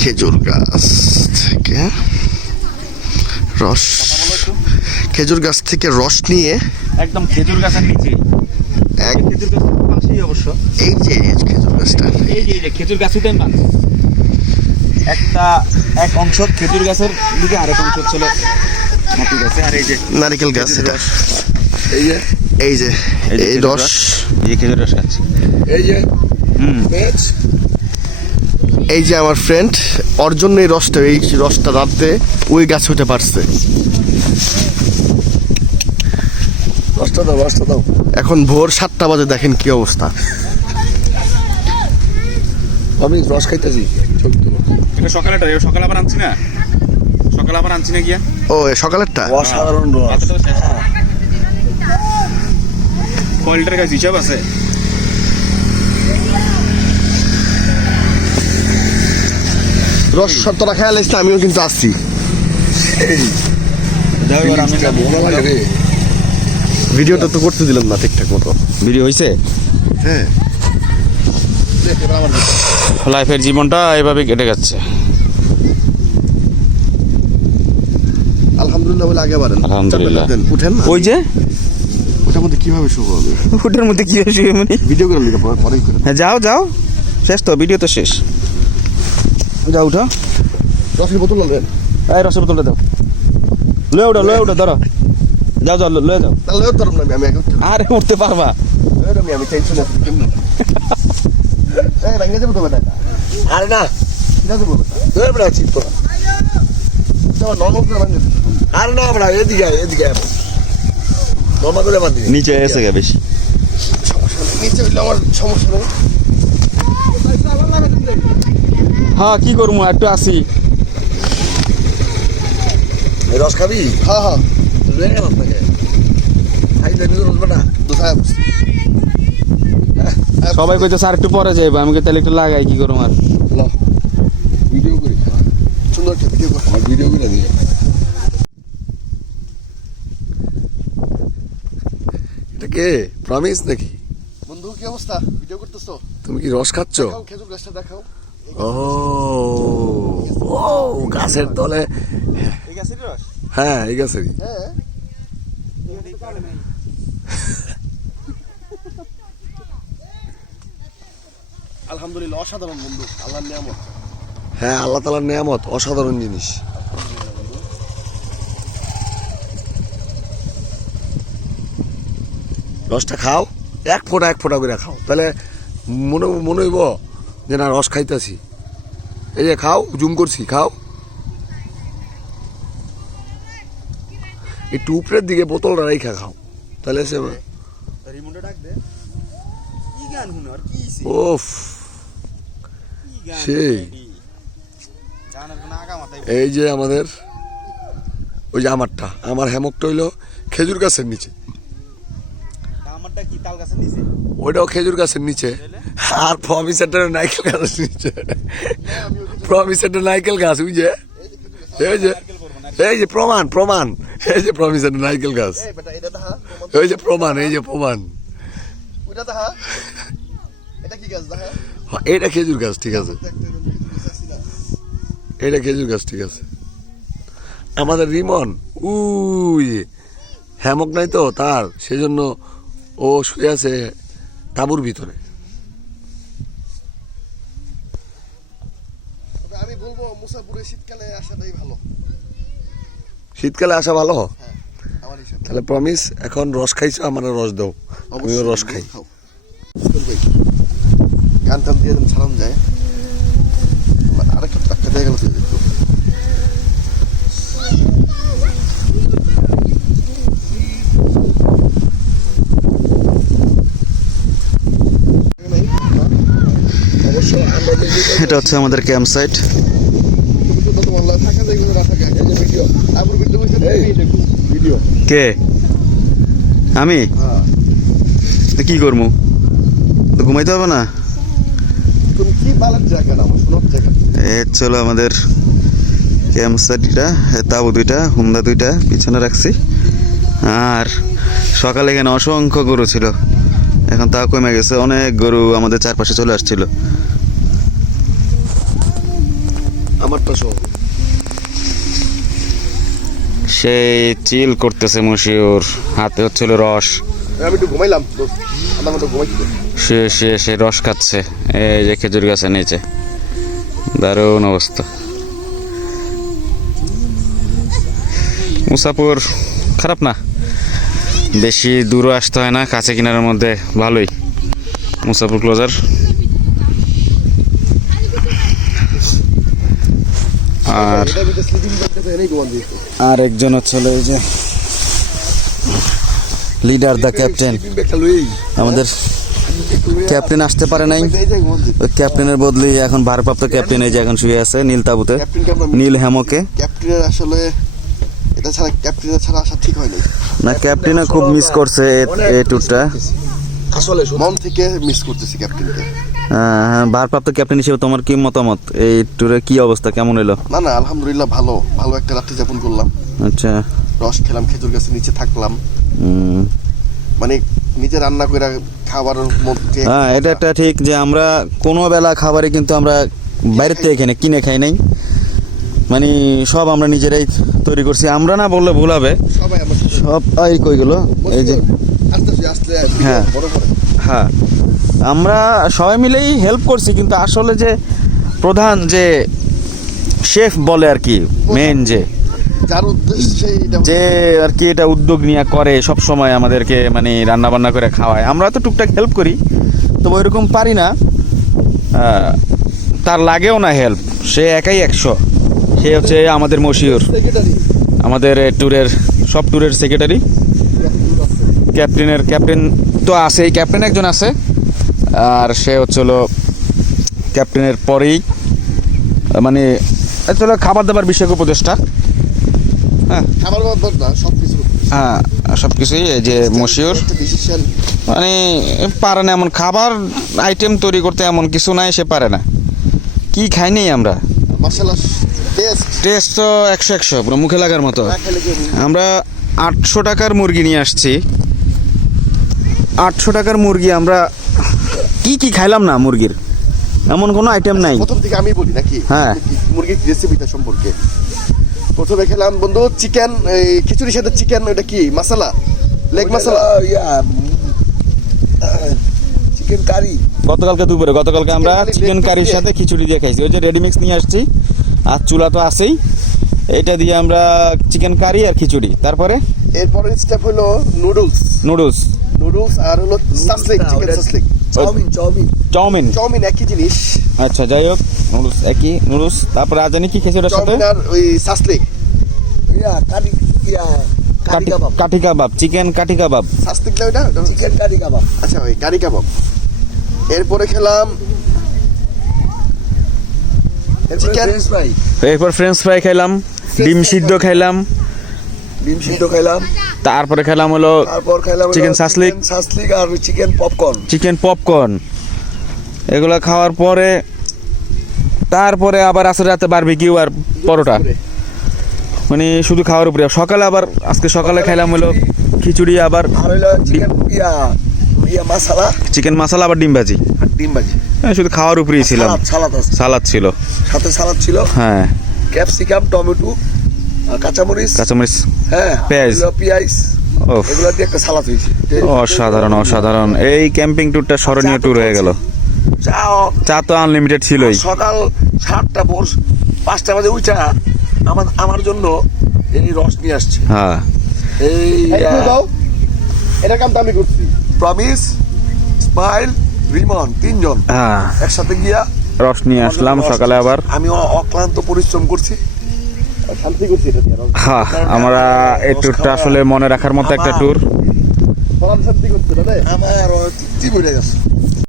খেজুর গাছ থেকে রস খেজুর গাছ থেকে রস নিয়ে একদম খেজুর গাছের নিচে। এক খেজুর গাছের পাশেই অবশ্য। এই যে খেজুর গাছটা। এই যে খেজুর গাছই তাই মাছ একটা এক অংশ খেজুর গাছের দিকে আরেক অংশ ছিল মাটি গাছে। আর এই যে নারিকেল গাছ এটা। এই যে। এই যে এই রস। এই খেজুর রস খাচ্ছি। এই যে। হুম। এই যে আমার ফ্রেন্ড ওর জন্য এই রসটা এই রসটা রাতে ওই গাছ হতে পারছে। রসটা দাও রসটা দাও। এখন ভোর সাতটা বাজে দেখেন কি অবস্থা। আমি রস খাইতেছি। এটা সকালেটা সকালে আবার আনছি না? সকালে আবার আনছি না গিয়া? ও এ সকালেরটা? অসাধারণ রস। শেষ কয় লিটার গাছ হিসাব আছে? রস তোরা খেয়াল আসছে আমিও কিন্তু আসছি। ভিডিওটা তো করতে দিলাম না ঠিকঠাক মতো। ভিডিও হয়েছে হ্যাঁ। লাইফের জীবনটা এভাবে কেটে যাচ্ছে। আলহামদুলিল্লাহ বলে আগে বাড়েন। আলহামদুলিল্লাহ। উঠেন ওই যে? ওটার মধ্যে কীভাবে শুভ হবে? ওটার মধ্যে মানে? ভিডিও করে নিতে পরে হ্যাঁ যাও যাও। শেষ তো ভিডিও তো শেষ। যাও উঠো। রসের বোতল নেন এই রসের বোতলটা দাও। লয়ে উঠো লয়ে উঠো ধরো। যাও যাও লয়ে যাও। তাহলে তোর না আমি আগে আরে উঠতে পারবা। আমি আমি টেনশন আছি কেমন এই ভেঙে যাব তো বেটা। আরে না। বলো ধরে বেড়া চিপ তোরা তোমার নর্মাল করে ভেঙে আরে না বেড়া এদিকে এদিকে। নর্মাল করে বাঁধি নিচে এসে গে বেশি। নিচে হইলে আমার সমস্যা নেই। হ্যাঁ কি করব? একটু আসি। রস খাবি? হ্যাঁ হ্যাঁ। সবাই কইতে স্যার একটু পরে যাইবো। আমি তাহলে একটু লাগাই কি করব আর? ভিডিও করি। সুন্দর একটা ভিডিও কর। ভিডিও করে দিই এটা কে? প্রমিস নাকি? বন্ধু কি অবস্থা? ভিডিও করতেছো? তুমি কি রস খাচ্ছ? খেজুর গাছটা দেখাও। ও ও গাছের তলে। হ্যাঁ এই গাছেরই। হ্যাঁ। আলহামদুলিল্লাহ অসাধারণ বন্ধু আল্লাহর নিয়ামত। হ্যাঁ আল্লাহ তালার নিয়ামত অসাধারণ জিনিস। রসটা খাও এক ফোঁটা এক ফোঁটা করে খাও তাহলে মনে মনে হইব যে না রস খাইতেছি। এই যে খাও জুম করছি খাও। একটু উপরের দিকে বোতলটা রেখা খাও তাহলে সে ওফ সেই। এই যে আমাদের ওই যে আমারটা আমার হ্যামকটা হইল খেজুর গাছের নিচে। আমারটা কি তাল গাছের নিচে? ওইটাও খেজুর গাছের নিচে। আর প্রমিসেন্টার নাইকেল গাছের নিচে প্রমিসেন্টার নাইকেল গাছ যে এই যে এই যে প্রমাণ প্রমাণ। এই যে প্রমিসেন্টার নাইকেল গাছ। এই এটা যে প্রমাণ এই যে প্রমাণ। এটা গাছ হ্যাঁ, এইটা খেজুর গাছ ঠিক আছে। এইটা খেজুর গাছ ঠিক আছে। আমাদের রিমন উই হ্যামক নাই তো তার সেজন্য ও শুয়ে আছে তাঁবুর ভিতরে তবে আমি বলব শীতকালে আসাটাই ভালো। শীতকালে আসা ভালো? হিসাবে। তাহলে প্রমিস এখন রস খাইছো আমার রস দাও। আমিও রস খাই। গান টান দিয়ে ছাড়ান যায়। আরেকটা টাক্কা দিয়ে গেল একটু। এটা হচ্ছে আমাদের ক্যাম্প সাইট ভিডিও কে? আমি? তো কি করব তো ঘুমাইতে হবে না? আমার এ চলো আমাদের ক্যাম্প সাইটটা তাবু দুইটা হুমদা দুইটা পিছনে রাখছি। আর সকালে এখানে অসংখ্য গরু ছিল। এখন তা কমে গেছে অনেক গরু আমাদের চারপাশে চলে আসছিল। আমারটা সহ সেই চিল করতেছে মশিউর। হাতে হচ্ছিল রস। আমি একটু ঘুমাইলাম সে সে সে রস খাচ্ছে। এই যে খেজুর গাছের নিচে। দারুণ অবস্থা। মুসাপুর খারাপ না? বেশি দূরও আসতে হয় না কাছে কিনারের মধ্যে ভালোই। মুসাপুর ক্লোজার আর আর একজন হচ্ছে এই যে লিডার দ্য ক্যাপ্টেন আমাদের ক্যাপ্টেন আসতে পারে নাই। ওই ক্যাপ্টেনের বদলে এখন ভারপ্রাপ্ত ক্যাপ্টেন এই যে এখন শুয়ে আছে নীল তাবুতে। নীল হ্যামকে ক্যাপ্টেনের আসলে এটা ছাড়া ক্যাপ্টেনের ছাড়া আসা ঠিক হয়নি না ক্যাপ্টেনও খুব মিস করছে এই ট্যুরটা আসলে মন থেকে মিস করতেছি ক্যাপ্টেনকে ভারপ্রাপ্ত ক্যাপ্টেন হিসেবে তোমার কি মতামত? এই ট্যুরে কি অবস্থা? কেমন এলো না না আলহামদুলিল্লাহ ভালো। ভালো একটা রাত্রি যাপন করলাম। আচ্ছা। রস খেলাম খেজুর গাছের নিচে থাকলাম। মানে নিজে রান্না করে খাবারের মধ্যে হ্যাঁ এটা একটা ঠিক যে আমরা কোনো বেলা খাবারে কিন্তু আমরা বাইরের থেকে এখানে কিনে খাই নাই। মানে সব আমরা নিজেরাই তৈরি করছি। আমরা না বললে ভুল হবে। সব এই কইগুলো এই যে হ্যাঁ। হ্যাঁ। আমরা সবাই মিলেই হেল্প করছি কিন্তু আসলে যে প্রধান যে শেফ বলে আর কি মেন যে যে আর কি এটা উদ্যোগ নিয়ে করে সব সময় আমাদেরকে মানে রান্না বান্না করে খাওয়ায়। আমরা তো টুকটাক হেল্প করি তো ওইরকম পারি না। তার লাগেও না হেল্প সে একাই একশো। সে হচ্ছে আমাদের মশিউর। আমাদের ট্যুরের সব ট্যুরের সেক্রেটারি ক্যাপ্টেনের ক্যাপ্টেন তো আছেই। ক্যাপ্টেন একজন আছে। আর সে হচ্ছে হচ্ছিল ক্যাপ্টেনের পরেই মানে চলো খাবার দাবার বিষয়ক উপদেষ্টা। হ্যাঁ। খাবার না সব কিছু হ্যাঁ সব কিছুই এই যে মশিউর। মানে পারে না এমন খাবার আইটেম তৈরি করতে এমন কিছু নাই সে পারে না। কি খাইনি আমরা? টেস্ট টেস্ট তো একশো একশো পুরো মুখে লাগার মতো। আমরা আটশো টাকার মুরগি নিয়ে আসছি। আটশো টাকার মুরগি আমরা কি কি খাইলাম না মুরগির? এমন কোনো আইটেম নাই। প্রথম থেকে আমি বলি নাকি? হ্যাঁ। মুরগির রেসিপিটা সম্পর্কে? প্রথমে খেলাম বন্ধু চিকেন এই খিচুড়ির সাথে চিকেন ওটা কি? মশলা লেগ মশলা চিকেন কারি গতকালকে দুপুরে গতকালকে আমরা চিকেন কারির সাথে খিচুড়ি দিয়ে খাইছি। ওই যে রেডিমিক্স নিয়ে আসছি আর চুলা তো আছেই। এটা দিয়ে আমরা চিকেন কারি আর খিচুড়ি। তারপরে? এরপরের স্টেপ হলো নুডলস নুডলস নুডলস আর হলো shashlik chicken shashlik chowmein chowmein. Chowmein? Chowmein একই জিনিস। আচ্ছা যাই হোক নুডলস একই নুডলস। তারপরে আর জানি কি খেয়েছি ওটার সাথে? আর ওই সাসলিক ইয়া কারি ইয়া কাঠি- কাবাব চিকেন কাঠি কাবাব। সাসলিক না ওটা চিকেন কারি কাবাব। আচ্ছা ওই কারি কাবাব। এরপরে খেলাম Chicken. ফ্রেঞ্চ ফ্রাই এরপর ফ্রেঞ্চ ফ্রাই খাইলাম ডিম সিদ্ধ খাইলাম ডিম সিদ্ধ খাইলাম। তারপরে খেলাম হলো তারপর হলো Chicken শাসলিক। শাসলিক আর চিকেন পপকর্ন চিকেন পপকর্ন এগুলো খাওয়ার পরে তারপরে আবার আসর রাতে বারবিকিউ আর পরোটা। মানে শুধু খাওয়ার উপরে। সকালে আবার আজকে সকালে খাইলাম হলো খিচুড়ি আবার চিকেন মশলা চিকেন আবার ডিম ভাজি। আর ডিম ভাজি। হ্যাঁ, শুধু খাওয়ার উপরেই ছিলাম। সালাদ সালাদ ছিল। সাথে সালাদ ছিল। হ্যাঁ। ক্যাপসিকাম টমেটো কাঁচামরিচ? কাঁচামরিচ? হ্যাঁ পেঁয়াজ। পেঁয়াজ। এগুলো দিয়ে একটা সালাদ হয়েছে। অসাধারণ অসাধারণ। এই ক্যাম্পিং ট্যুরটা স্মরণীয় ট্যুর হয়ে গেল। চাও চা তো আনলিমিটেড ছিলই সকাল সাতটা ভোর পাঁচটা বাজে উঠা আমার আমার জন্য এই রস নিয়ে আসছে। হ্যাঁ। এই এটা কাম তো আমি করছি। প্রমিস স্মাইল রিমন তিনজন। হ্যাঁ। একসাথে গিয়া রস নিয়ে আসলাম সকালে আবার। আমি অক্লান্ত পরিশ্রম করছি। হ্যাঁ আমরা এই ট্যুরটা আসলে মনে রাখার মতো একটা ট্যুর আমার তৃপ্তি বেড়ে গেছে।